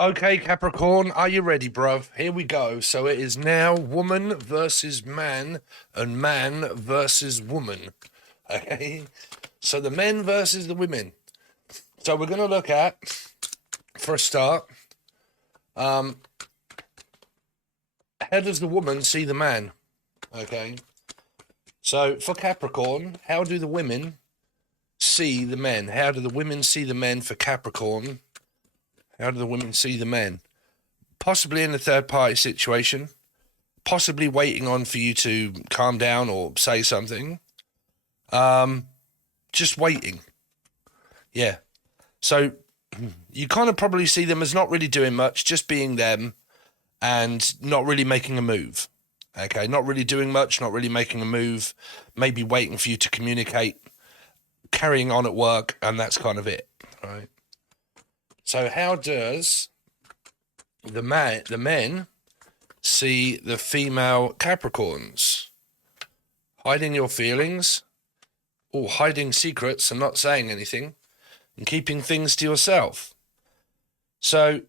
Okay, Capricorn, are you ready, bruv? Here we go. So it is now woman versus man and man versus woman. Okay, so the men versus the women. So we're going to look at, for a start, how does the woman see the man? Okay, so for Capricorn, how do the women see the men? How do the women see the men for Capricorn? How do the women see the men? Possibly in a third-party situation, possibly waiting on for you to calm down or say something. Just waiting. Yeah. So you kind of probably see them as not really doing much, just being them and not really making a move. Okay, not really doing much, not really making a move, maybe waiting for you to communicate, carrying on at work, and that's kind of it, right? So how does the men see the female Capricorns? Hiding your feelings, or hiding secrets and not saying anything, and keeping things to yourself. So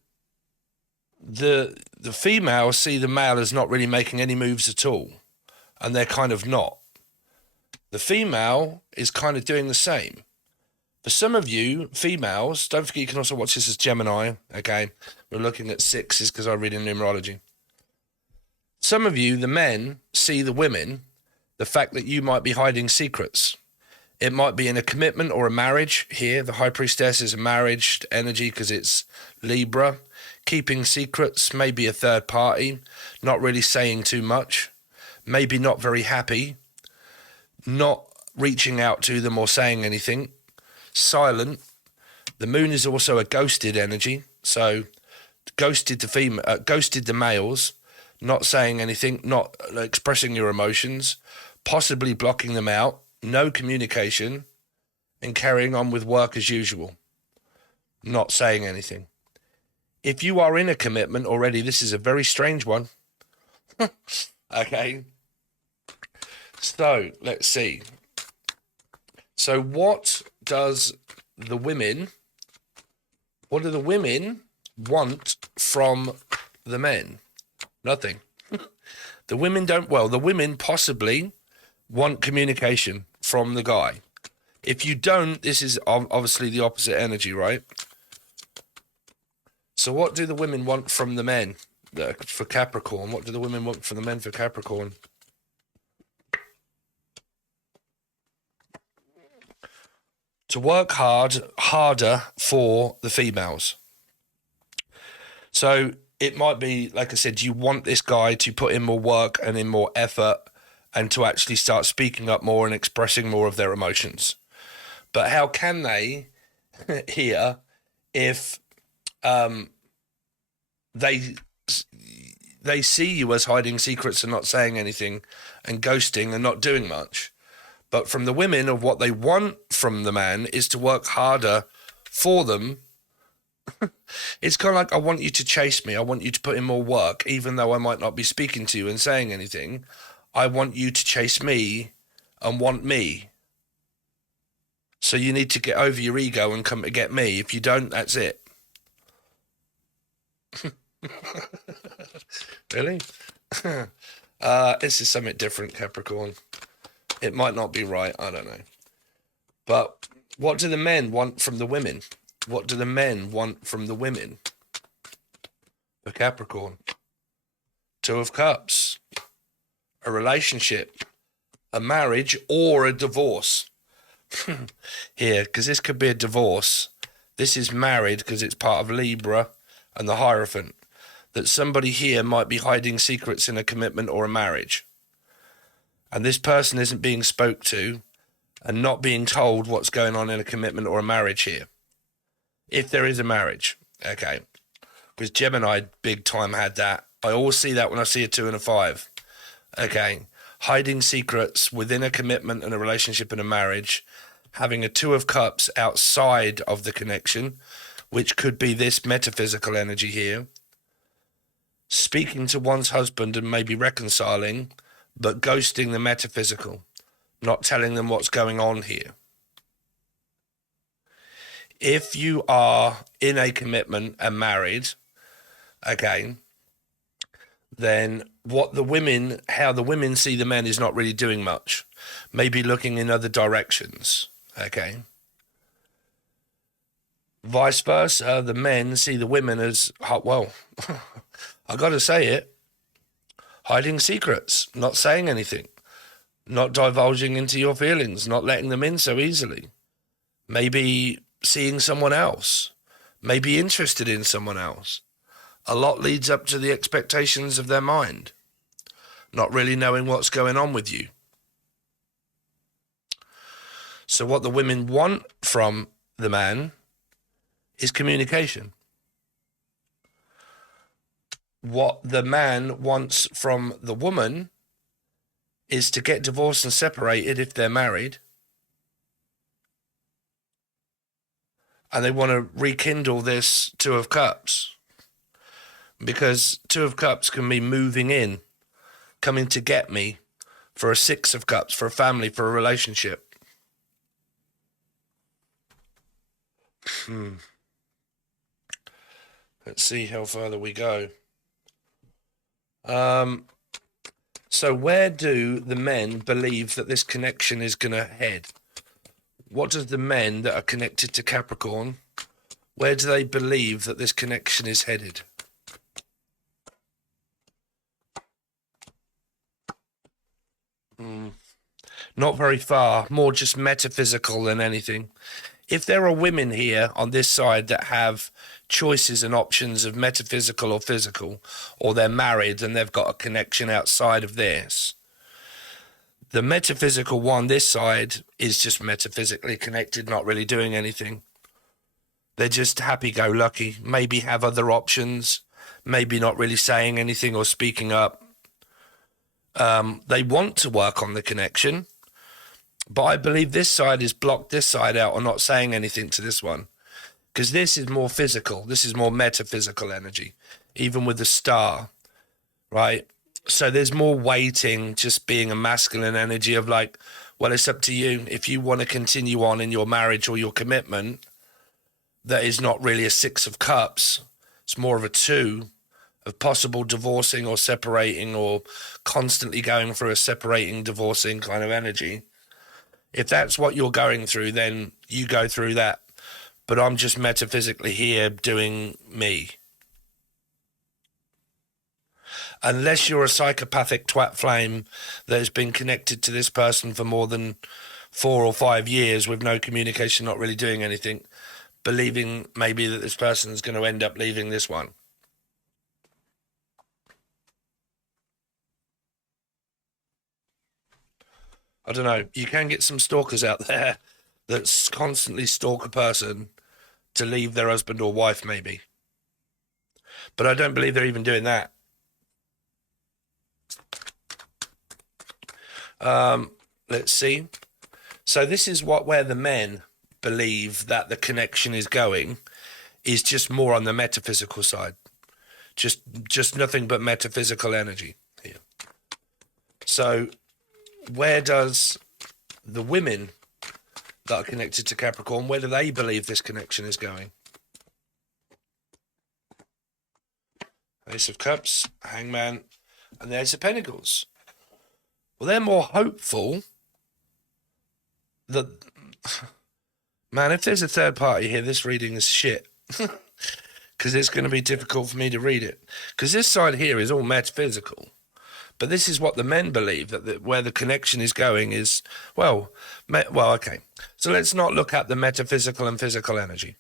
the females see the male as not really making any moves at all, and they're kind of not. The female is kind of doing the same. For some of you females, don't forget you can also watch this as Gemini, okay? We're looking at sixes because I read in numerology. Some of you, the men, see the women, the fact that you might be hiding secrets. It might be in a commitment or a marriage here. The High Priestess is a marriage energy because it's Libra. Keeping secrets, maybe a third party, not really saying too much, maybe not very happy, not reaching out to them or saying anything. Silent. The moon is also a ghosted energy, so ghosted the males, not saying anything, not expressing your emotions, possibly blocking them out, no communication, and carrying on with work as usual, not saying anything. If you are in a commitment already, this is a very strange one. Okay, so let's see. So what do the women want from the men? Nothing. The women possibly want communication from the guy. If you don't, this is obviously the opposite energy, right? So what do the women want from the men for Capricorn? What do the women want from the men for Capricorn? To work harder for the females. So it might be, like I said, you want this guy to put in more work and in more effort and to actually start speaking up more and expressing more of their emotions. But how can they here if they see you as hiding secrets and not saying anything and ghosting and not doing much? But from the women, of what they want from the man is to work harder for them. It's kind of like, I want you to chase me. I want you to put in more work, even though I might not be speaking to you and saying anything. I want you to chase me and want me. So you need to get over your ego and come to get me. If you don't, that's it. Really? This is something different, Capricorn. It might not be right, I don't know. But what do the men want from the women? What do the men want from the women? For Capricorn. Two of Cups. A relationship. A marriage or a divorce. Here, because this could be a divorce. This is married because it's part of Libra and the Hierophant. That somebody here might be hiding secrets in a commitment or a marriage. And this person isn't being spoke to and not being told what's going on in a commitment or a marriage here. If there is a marriage, okay. Because Gemini big time had that. I always see that when I see a 2 and a 5. Okay. Hiding secrets within a commitment and a relationship and a marriage. Having a 2 of Cups outside of the connection, which could be this metaphysical energy here. Speaking to one's husband and maybe reconciling, but ghosting the metaphysical, not telling them what's going on here. If you are in a commitment and married, okay, then how the women see the men is not really doing much. Maybe looking in other directions, okay? Vice versa, the men see the women as, well, I got to say it, hiding secrets, not saying anything, not divulging into your feelings, not letting them in so easily. Maybe seeing someone else, maybe interested in someone else. A lot leads up to the expectations of their mind, not really knowing what's going on with you. So what the women want from the man is communication. What the man wants from the woman is to get divorced and separated if they're married. And they want to rekindle this Two of Cups. Because Two of Cups can be moving in, coming to get me, for a Six of Cups, for a family, for a relationship. Let's see how further we go. So where do the men believe that this connection is going to head? What does the men that are connected to Capricorn, where do they believe that this connection is headed? Not very far, more just metaphysical than anything. If there are women here on this side that have choices and options of metaphysical or physical, or they're married and they've got a connection outside of this, the metaphysical one this side is just metaphysically connected, not really doing anything. They're just happy-go-lucky, maybe have other options, maybe not really saying anything or speaking up. They want to work on the connection, but I believe this side is blocked this side out or not saying anything to this one, because this is more physical. This is more metaphysical energy, even with the star, right? So there's more waiting, just being a masculine energy of like, well, it's up to you. If you want to continue on in your marriage or your commitment, that is not really a Six of Cups. It's more of a Two of possible divorcing or separating or constantly going through a separating, divorcing kind of energy. If that's what you're going through, then you go through that. But I'm just metaphysically here doing me. Unless you're a psychopathic twat flame that has been connected to this person for more than 4 or 5 years with no communication, not really doing anything, believing maybe that this person is going to end up leaving this one. I don't know. You can get some stalkers out there that constantly stalk a person to leave their husband or wife, maybe. But I don't believe they're even doing that. Let's see. So this is where the men believe that the connection is going, is just more on the metaphysical side. Just nothing but metaphysical energy here. So where does the women that are connected to Capricorn, where do they believe this connection is going? Ace of Cups, Hangman, and the Ace of Pentacles. Well, they're more hopeful that... Man, if there's a third party here, this reading is shit. Because it's going to be difficult for me to read it. Because this side here is all metaphysical. But this is what the men believe, that where the connection is going is, well, okay. So let's not look at the metaphysical and physical energy.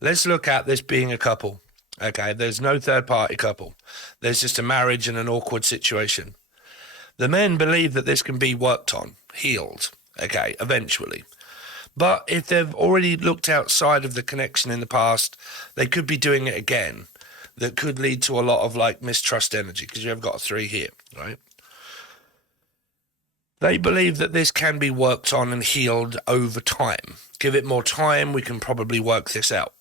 Let's look at this being a couple. Okay, there's no third party couple. There's just a marriage and an awkward situation. The men believe that this can be worked on, healed, okay, eventually. But if they've already looked outside of the connection in the past, they could be doing it again. That could lead to a lot of like mistrust energy, because you have got a 3 here, right? They believe that this can be worked on and healed over time. Give it more time, we can probably work this out.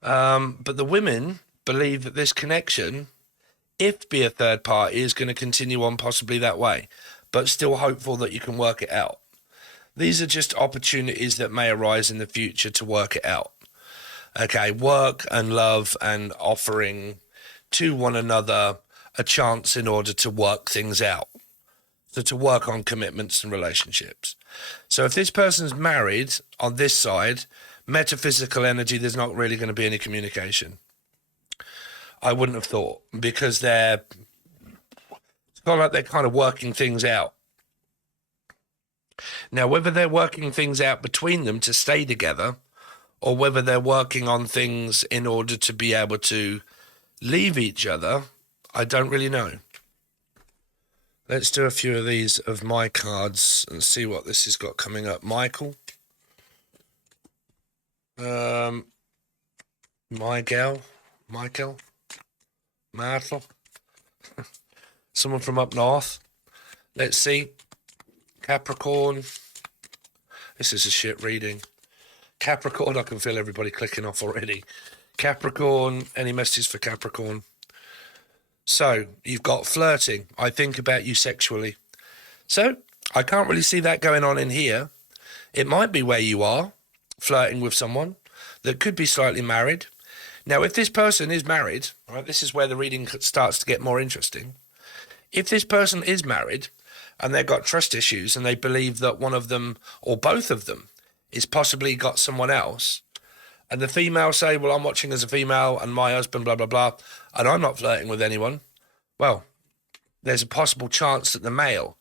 But the women believe that this connection, if be a third party, is going to continue on possibly that way, but still hopeful that you can work it out. These are just opportunities that may arise in the future to work it out. Okay, work and love and offering to one another a chance in order to work things out. So to work on commitments and relationships. So if this person's married on this side, metaphysical energy, there's not really going to be any communication. I wouldn't have thought, because it's kind of like they're kind of working things out. Now, whether they're working things out between them to stay together, or whether they're working on things in order to be able to leave each other, I don't really know. Let's do a few of these of my cards and see what this has got coming up. Michael. Michael. Martel. Someone from up north. Let's see. Capricorn. This is a shit reading. Capricorn, I can feel everybody clicking off already. Capricorn, any messages for Capricorn? So, you've got flirting. I think about you sexually. So, I can't really see that going on in here. It might be where you are, flirting with someone that could be slightly married. Now, if this person is married, right, this is where the reading starts to get more interesting. If this person is married and they've got trust issues and they believe that one of them or both of them is possibly got someone else, and the female say, well, I'm watching as a female and my husband, blah, blah, blah, and I'm not flirting with anyone, well, there's a possible chance that the male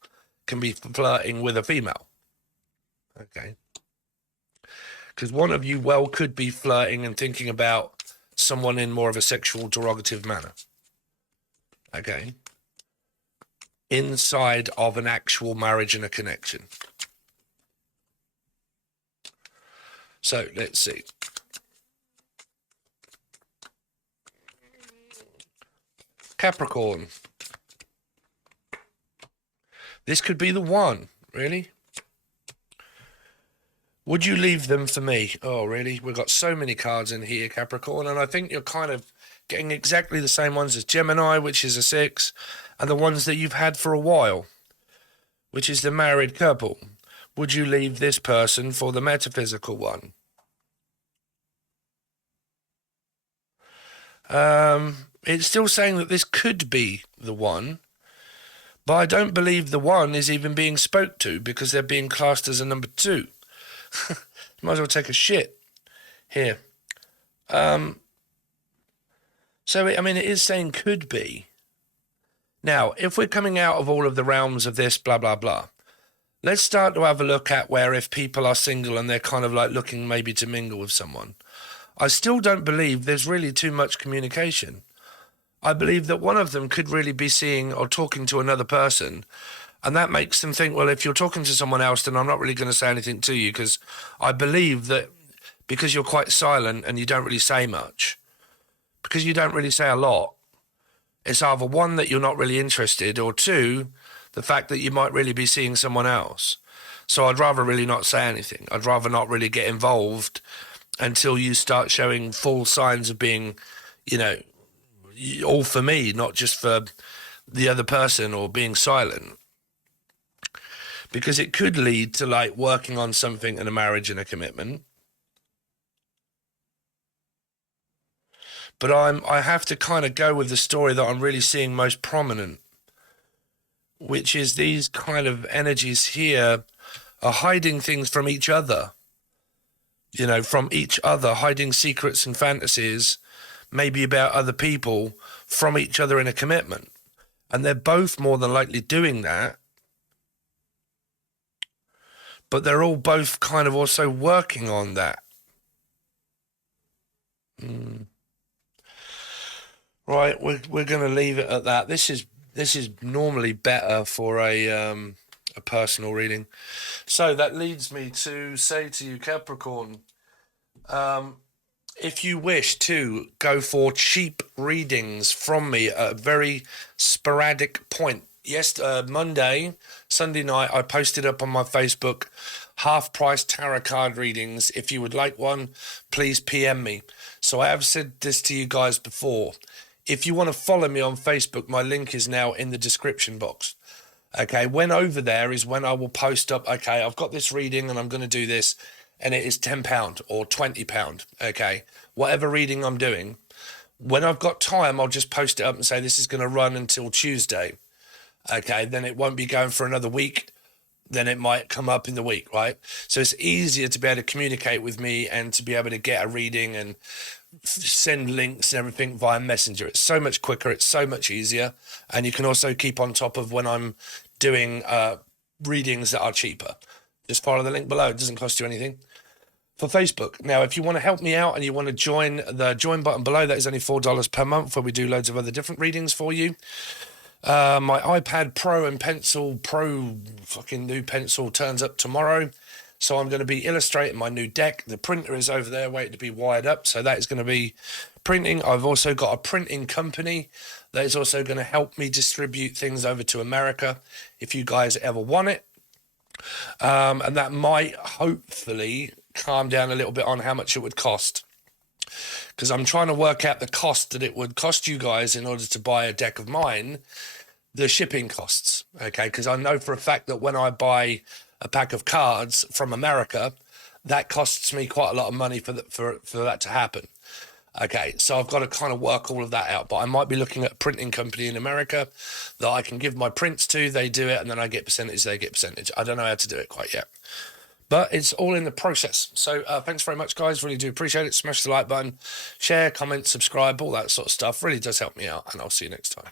can be flirting with a female. Okay. Because one of you well could be flirting and thinking about someone in more of a sexual derogative manner. Okay. Inside of an actual marriage and a connection. So let's see. Capricorn. This could be the one, really. Would you leave them for me? Oh, really? We've got so many cards in here, Capricorn, and I think you're kind of getting exactly the same ones as Gemini, which is a 6, and the ones that you've had for a while, which is the married couple. Would you leave this person for the metaphysical one? It's still saying that this could be the one, but I don't believe the one is even being spoke to because they're being classed as a number 2. Might as well take a shit here. So, I mean, it is saying could be. Now, if we're coming out of all of the realms of this, blah, blah, blah, let's start to have a look at where if people are single and they're kind of like looking maybe to mingle with someone, I still don't believe there's really too much communication. I believe that one of them could really be seeing or talking to another person, and that makes them think, well, if you're talking to someone else, then I'm not really going to say anything to you, because I believe that because you're quite silent and you don't really say much, because you don't really say a lot, it's either one, that you're not really interested, or two, the fact that you might really be seeing someone else. So I'd rather really not say anything. I'd rather not really get involved until you start showing full signs of being, you know, all for me, not just for the other person, or being silent. Because it could lead to like working on something in a marriage and a commitment. But I have to kind of go with the story that I'm really seeing most prominent, which is these kind of energies here are hiding things from each other. You know, from each other, hiding secrets and fantasies, maybe about other people, from each other in a commitment. And they're both more than likely doing that. But they're all both kind of also working on that. Right, we're going to leave it at that. This is normally better for a personal reading. So that leads me to say to you, Capricorn, if you wish to go for cheap readings from me at a very sporadic point. Yes, Sunday night, I posted up on my Facebook half-price tarot card readings. If you would like one, please PM me. So I have said this to you guys before. If you want to follow me on Facebook, my link is now in the description box. Okay, when over there is when I will post up, okay, I've got this reading and I'm going to do this. and it is £10 or £20, okay? Whatever reading I'm doing, when I've got time, I'll just post it up and say this is going to run until Tuesday, okay? Then it won't be going for another week. Then it might come up in the week, right? So it's easier to be able to communicate with me and to be able to get a reading and send links and everything via Messenger. It's so much quicker. It's so much easier. And you can also keep on top of when I'm doing readings that are cheaper. Just follow the link below. It doesn't cost you anything. For Facebook. Now, if you want to help me out and you want to join, the join button below, that is only $4 per month, where we do loads of other different readings for you. My iPad Pro and Pencil Pro, fucking new pencil, turns up tomorrow. So I'm going to be illustrating my new deck. The printer is over there waiting to be wired up. So that is going to be printing. I've also got a printing company that is also going to help me distribute things over to America if you guys ever want it. And that might hopefully calm down a little bit on how much it would cost. Because I'm trying to work out the cost that it would cost you guys in order to buy a deck of mine, the shipping costs, okay? Because I know for a fact that when I buy a pack of cards from America, that costs me quite a lot of money for that to happen. Okay, so I've got to kind of work all of that out, but I might be looking at a printing company in America that I can give my prints to, they do it, and then I get percentage, they get percentage. I don't know how to do it quite yet. But it's all in the process. So thanks very much, guys. Really do appreciate it. Smash the like button, share, comment, subscribe, all that sort of stuff. Really does help me out. And I'll see you next time.